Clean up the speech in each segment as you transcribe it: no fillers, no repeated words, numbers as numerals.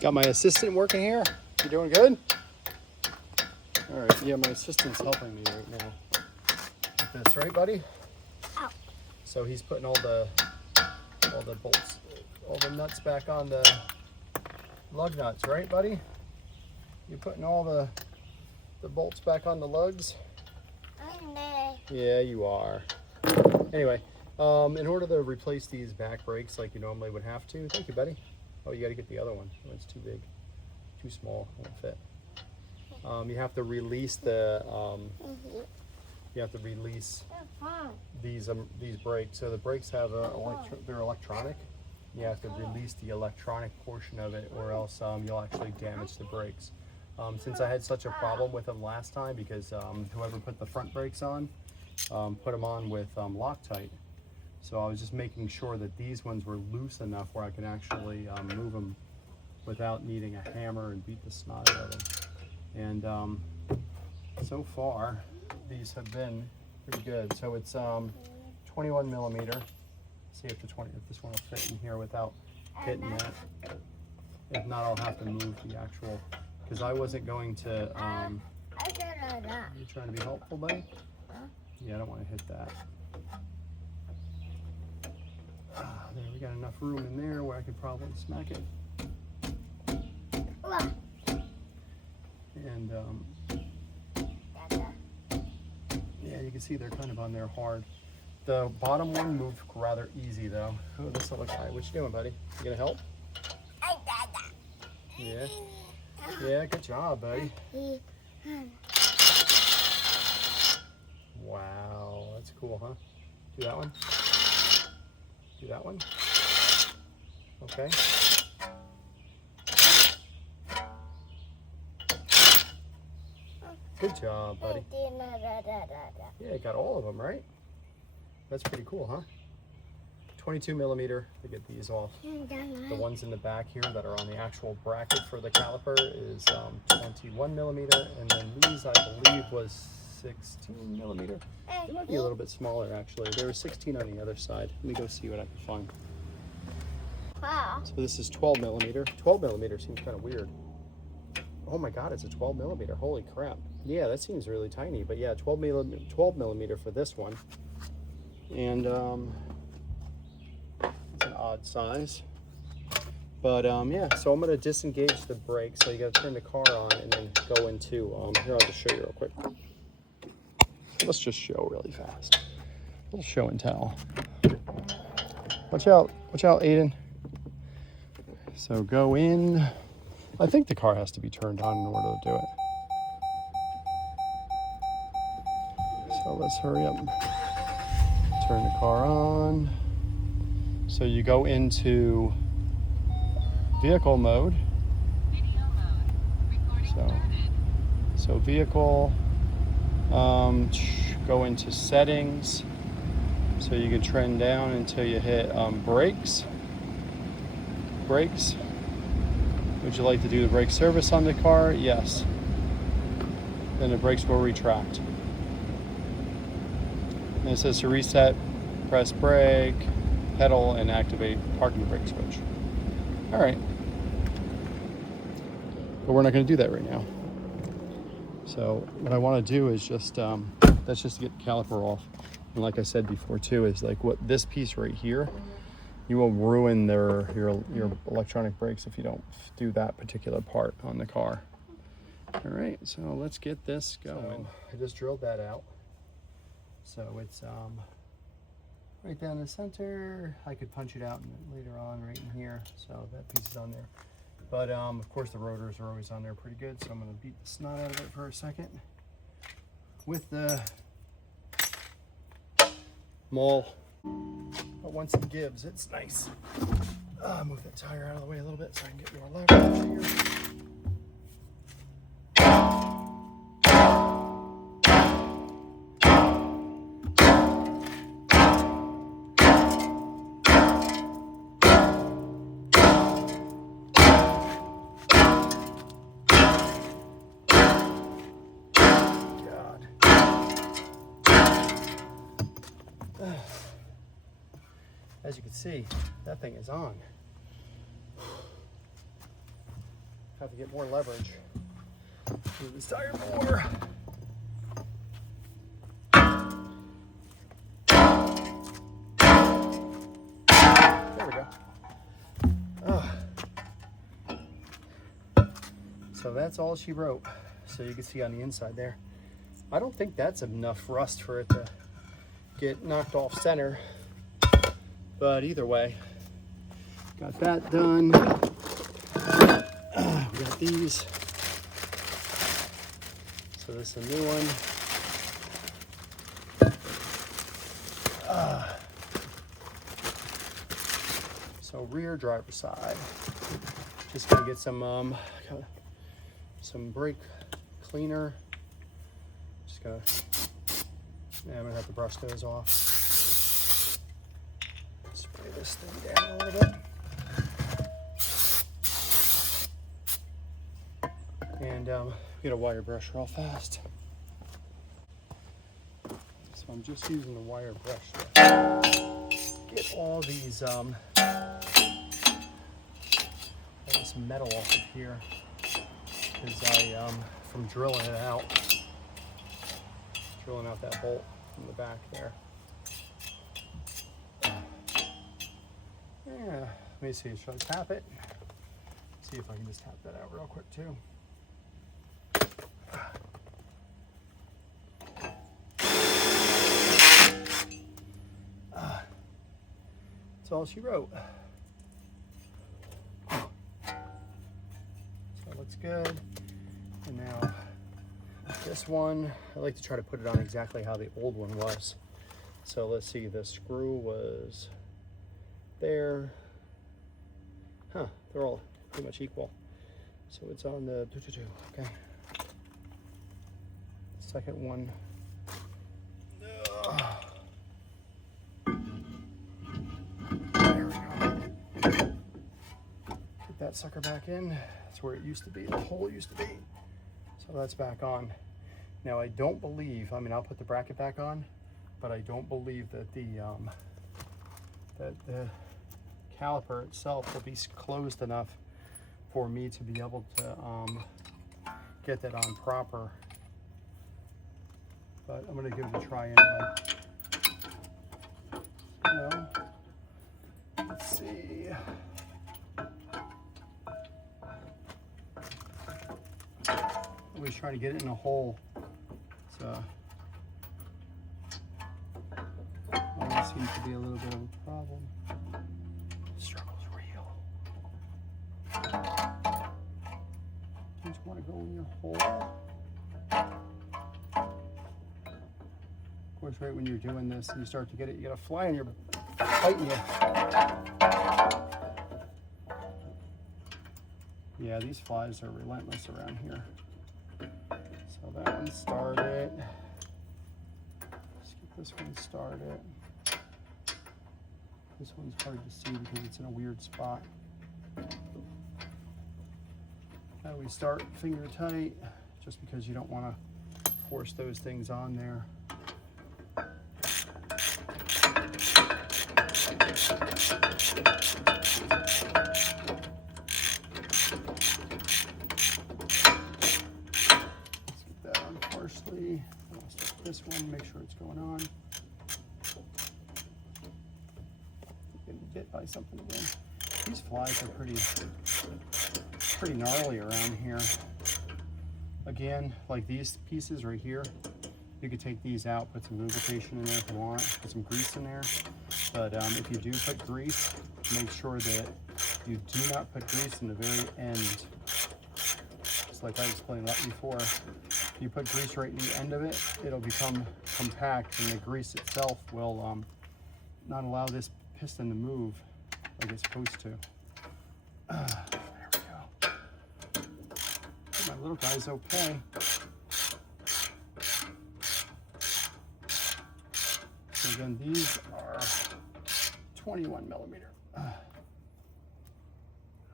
Got my assistant working here. You doing good? All right, yeah, my assistant's helping me right now with this, right, buddy? Ow. So he's putting all the bolts, all the nuts back on the lug nuts, right, buddy? You're putting all the bolts back on the lugs? Yeah, you are. Anyway, in order to replace these back brakes like you normally would have to, thank you, buddy. Oh, you got to get the other one. Oh, it's too big, too small, won't fit. You have to release the. You have to release these brakes. So the brakes have they're electronic. You have to release the electronic portion of it, or else you'll actually damage the brakes. Since I had such a problem with them last time, because whoever put the front brakes on, put them on with Loctite. So I was just making sure that these ones were loose enough where I can actually move them without needing a hammer and beat the snot out of them. And so far, these have been pretty good. So it's 21 millimeter. See if this one will fit in here without hitting that. If not, I'll have to move the actual, because I wasn't going to. You trying to be helpful, buddy? Yeah, I don't want to hit that. There, we got enough room in there where I could probably smack it. And yeah, you can see they're kind of on there hard. The bottom one moved rather easy though. Oh, this will look high. What you doing, buddy? You gonna help? Yeah. Yeah, good job, buddy. Wow, that's cool, huh? Do that one. Do that one. Okay. Good job, buddy. Yeah, got all of them, right? That's pretty cool, huh? 22 millimeter to get these off. The ones in the back here that are on the actual bracket for the caliper is 21 millimeter, and then these I believe was 16 millimeter. They might be a little bit smaller actually. There was 16 on the other side. Let me go see what I can find. Wow. So this is 12 millimeter. 12 millimeter seems kind of weird. Oh my God, it's a 12 millimeter. Holy crap. Yeah, that seems really tiny, but yeah, 12 millimeter for this one. And it's an odd size. But yeah, so I'm gonna disengage the brake. So you gotta turn the car on and then go into, here, I'll just show you real quick. Let's just show really fast. A little show and tell. Watch out, Aiden. So go in. I think the car has to be turned on in order to do it. So let's hurry up. Turn the car on. So you go into vehicle mode. So vehicle, go into settings. So you can trend down until you hit brakes. Brakes. Would you like to do the brake service on the car? Yes. Then the brakes will retract. And it says to reset, press brake, pedal, and activate parking brake switch. All right. But we're not going to do that right now. So what I want to do is just, that's just to get the caliper off. And like I said before too, is like what this piece right here, you will ruin your electronic brakes if you don't do that particular part on the car. All right, so let's get this going. So I just drilled that out. So it's right down the center. I could punch it out later on right in here. So that piece is on there. But of course the rotors are always on there pretty good. So I'm gonna beat the snot out of it for a second with the maul. But once it gives, it's nice. Move that tire out of the way a little bit so I can get more leverage here. As you can see, that thing is on. have to get more leverage. Move this tire more. There we go. So that's all she wrote. So you can see on the inside there. I don't think that's enough rust for it to get knocked off center. But either way, got that done. We got these. So this is a new one. So rear driver side. Just gonna get some brake cleaner. Just gonna, I'm gonna have to brush those off. Spray this thing down a little bit. And get a wire brush real fast. So I'm just using the wire brush to get all these all this metal off of here, because I from drilling out that bolt in the back there. Yeah, let me see, should I tap it? See if I can just tap that out real quick too. That's all she wrote. So that looks good. And now this one, I like to try to put it on exactly how the old one was. So let's see, the screw was there. Huh, they're all pretty much equal. So it's on the okay. Second one. There we go. Get that sucker back in. That's where it used to be. The hole used to be. So that's back on. Now I don't believe, I mean, I'll put the bracket back on, but I don't believe that the caliper itself will be closed enough for me to be able to get that on proper. But I'm gonna give it a try anyway. So, let's see. Always trying to get it in a hole. So always seems to be a little bit of a problem. The struggle's real. Don't you want to go in your hole? Of course, right when you're doing this and you start to get it, you got a fly in your biting you. Yeah, these flies are relentless around here. So that one started. Let's get this one started. This one's hard to see because it's in a weird spot. Now we start finger tight, just because you don't want to force those things on there. I'll start this one, make sure it's going on. Getting bit by something again. These flies are pretty gnarly around here. Again, like these pieces right here, you could take these out, put some lubrication in there if you want, put some grease in there. But if you do put grease, make sure that you do not put grease in the very end. Just like I explained that before. If you put grease right in the end of it, it'll become compact, and the grease itself will not allow this piston to move like it's supposed to. There we go. My little guy's okay. So again, these are 21 millimeter.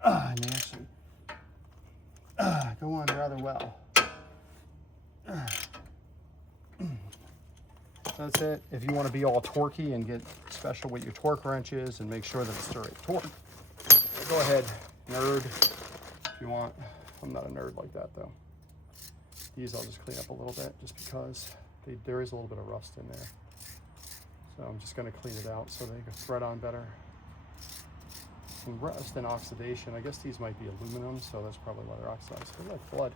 And they actually go on rather well. That's it. If you want to be all torquey and get special with your torque wrenches and make sure that it's the right torque, go ahead, nerd, if you want. I'm not a nerd like that though. These I'll just clean up a little bit just because there is a little bit of rust in there. So I'm just going to clean it out so they can thread on better. And rust and oxidation, I guess these might be aluminum, so that's probably why they're oxidized. They're like blood.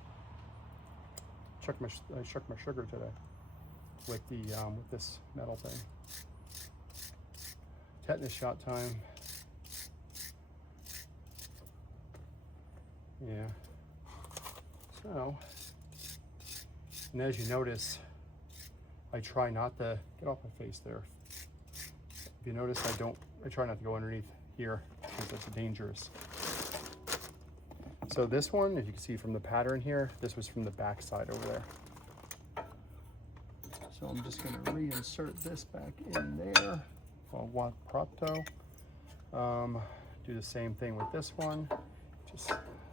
I shook my sugar today with this metal thing. Tetanus shot time. Yeah. So, and as you notice, I try not to get off my face there. If you notice, I try not to go underneath here because that's dangerous. So this one, if you can see from the pattern here, this was from the back side over there. So I'm just going to reinsert this back in there. I'll prop toe. Do the same thing with this one. Just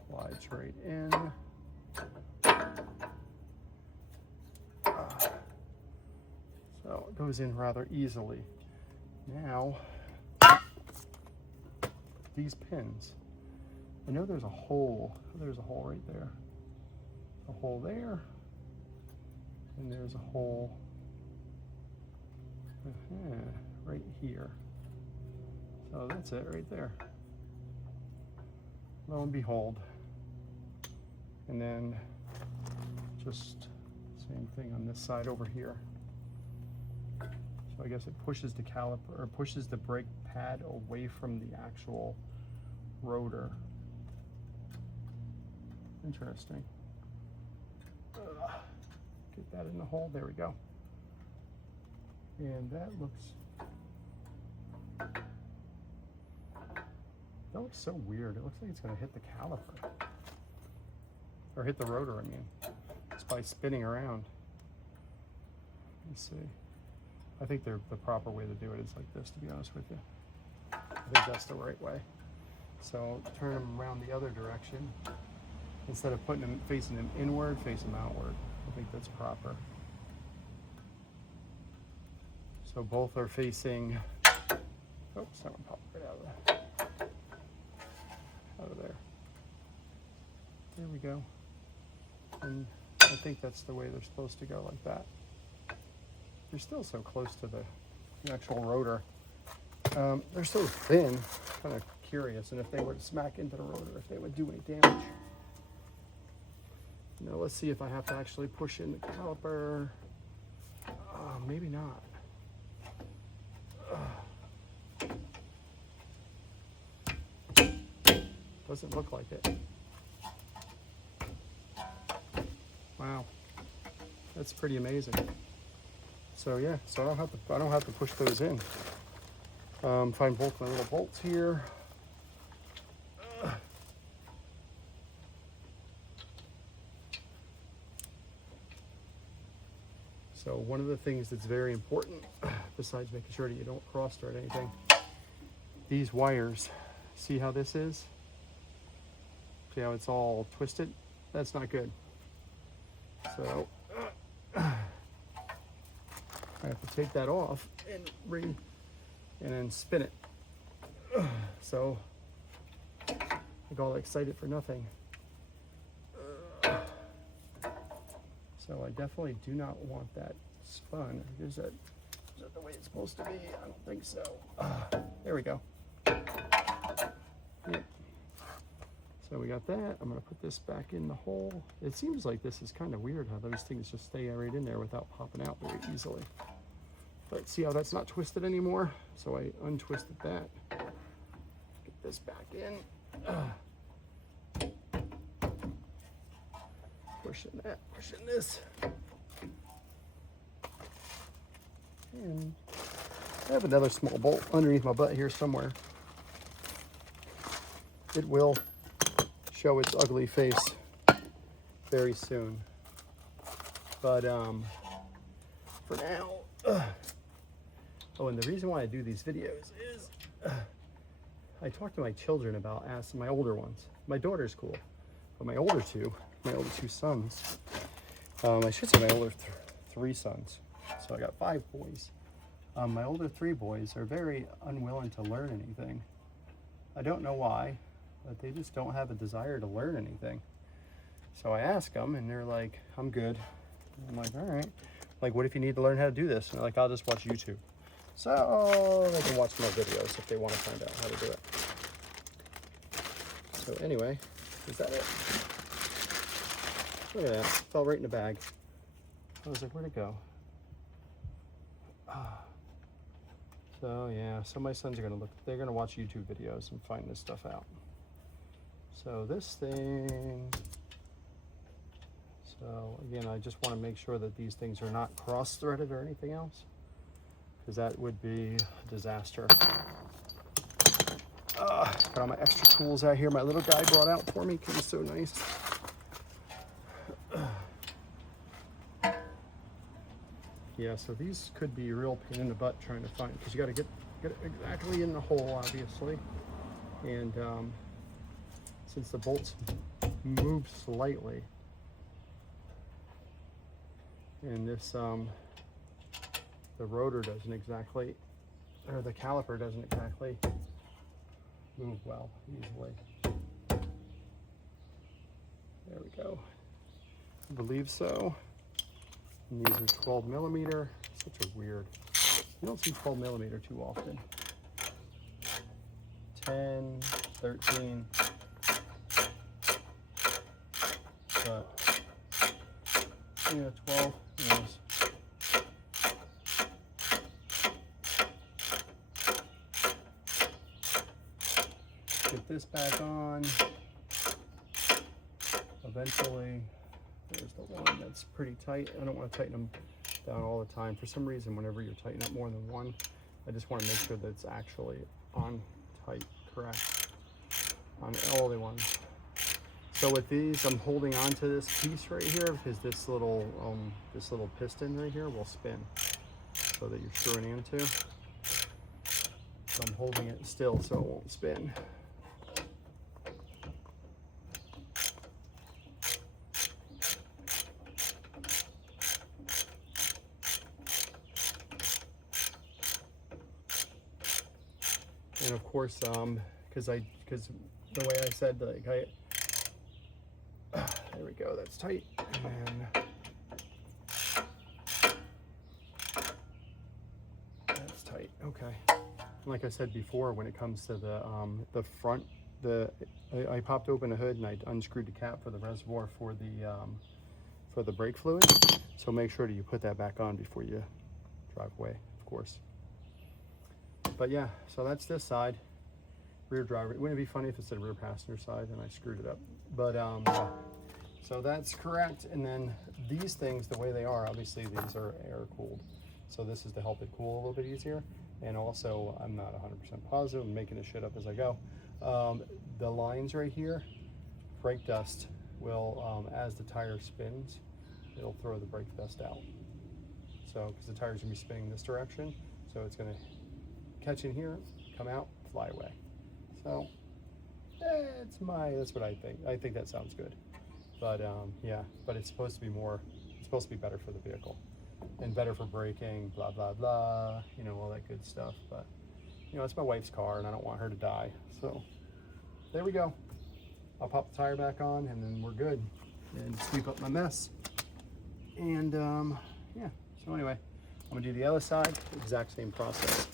slides right in. So it goes in rather easily. Now, these pins, I know there's a hole. There's a hole right there. A hole there. And there's a hole right here. So that's it right there. Lo and behold. And then just same thing on this side over here. So I guess it pushes the caliper, or pushes the brake pad away from the actual rotor. Interesting. Get that in the hole, there we go. And that looks so weird. It looks like it's gonna hit the caliper. Or hit the rotor, I mean. Just by spinning around. Let's see. I think the proper way to do it is like this, to be honest with you. I think that's the right way. So turn them around the other direction. Instead of facing them inward, face them outward. I think that's proper. So both are facing, oops, that one popped right out of there. There we go. And I think that's the way they're supposed to go, like that. They're still so close to the actual rotor. They're so thin, kind of curious, and if they were to smack into the rotor, if they would do any damage. Now let's see if I have to actually push in the caliper. Maybe not. Doesn't look like it. Wow, that's pretty amazing. So yeah, so I don't have to push those in. Find both my little bolts here. So one of the things that's very important, besides making sure that you don't cross thread anything, these wires, see how this is? See how it's all twisted? That's not good. So I have to take that off and then spin it. So I got all excited for nothing. So I definitely do not want that spun. Is that the way it's supposed to be? I don't think so. There we go. Yep. So we got that. I'm gonna put this back in the hole. It seems like this is kind of weird how those things just stay right in there without popping out very easily. But see how that's not twisted anymore? So I untwisted that. Get this back in. Pushing that, pushing this. And I have another small bolt underneath my butt here somewhere. It will show its ugly face very soon. But for now, oh, and the reason why I do these videos is I talk to my children about asking my older ones. My daughter's cool, but my older two sons, I should say my older three sons. So I got 5 boys. My older 3 boys are very unwilling to learn anything. I don't know why, but they just don't have a desire to learn anything. So I ask them and they're like, I'm good. I'm like, all right. Like, what if you need to learn how to do this? And they're like, I'll just watch YouTube. So they can watch more videos if they want to find out how to do it. So anyway, is that it? Look at that, fell right in the bag. I was like, where'd it go? So yeah, so my sons are they're gonna watch YouTube videos and find this stuff out. So this thing, so again, I just wanna make sure that these things are not cross-threaded or anything else, because that would be a disaster. Got all my extra tools out here my little guy brought out for me, because he's so nice. Yeah, so these could be a real pain in the butt trying to find, because you got to get it exactly in the hole, obviously. And since the bolts move slightly, and this the rotor doesn't exactly, or the caliper doesn't exactly move well easily. There we go. I believe so. And these are 12 millimeter. Such a weird. You don't see 12 millimeter too often. 10, 13. But yeah, 12. Yes. Get this back on. Eventually. There's the one that's pretty tight. I don't want to tighten them down all the time. For some reason, whenever you're tightening up more than one, I just want to make sure that it's actually on tight, correct, on all the ones. So with these, I'm holding on to this piece right here because this little piston right here will spin, so that you're screwing into. So I'm holding it still so it won't spin. And of course, because the way I said, like there we go, that's tight. And that's tight. Okay. And like I said before, when it comes to the front, I popped open the hood and I unscrewed the cap for the reservoir for the brake fluid. So make sure that you put that back on before you drive away, of course. But yeah, so that's this side, rear driver. Wouldn't it be funny if it said rear passenger side and I screwed it up? But so that's correct. And then these things, the way they are, obviously these are air cooled. So this is to help it cool a little bit easier. And also, I'm not 100% positive, I'm making this shit up as I go. The lines right here, brake dust will, as the tire spins, it'll throw the brake dust out. So, because the tire's gonna be spinning this direction, so it's gonna catch in here, come out, fly away. So that's what I think. I think that sounds good. But yeah, but it's supposed to be better for the vehicle and better for braking, blah, blah, blah, you know, all that good stuff. But you know, it's my wife's car and I don't want her to die. So there we go. I'll pop the tire back on and then we're good. And sweep up my mess. And yeah, so anyway, I'm gonna do the other side, exact same process.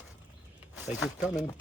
Thank you for coming.